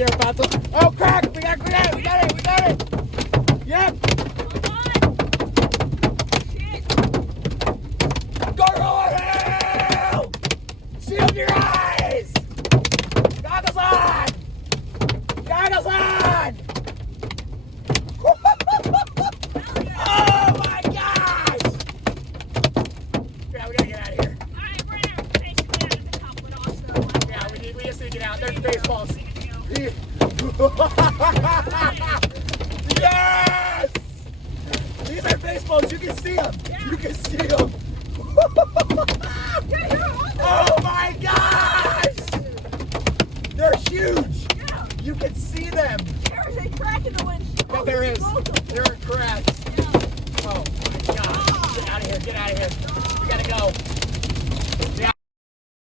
we are about to. Oh crap! We got it! We got it! We got it! Yep! Gargoyle! Shield your eyes! Goggles on! Goggles on! Oh my gosh! Yeah, we gotta get out of here. Alright, we're basically out of the cup, but also. Yeah, we just need to get out. There's the baseballs. Yes! These are baseballs. You can see them. Yeah. You can see them. Oh my gosh! They're huge. Yeah. You can see them. There is a crack in the windshield. No, there is. There are cracks. Yeah. Oh my gosh. Get out of here. Get out of here. We gotta go.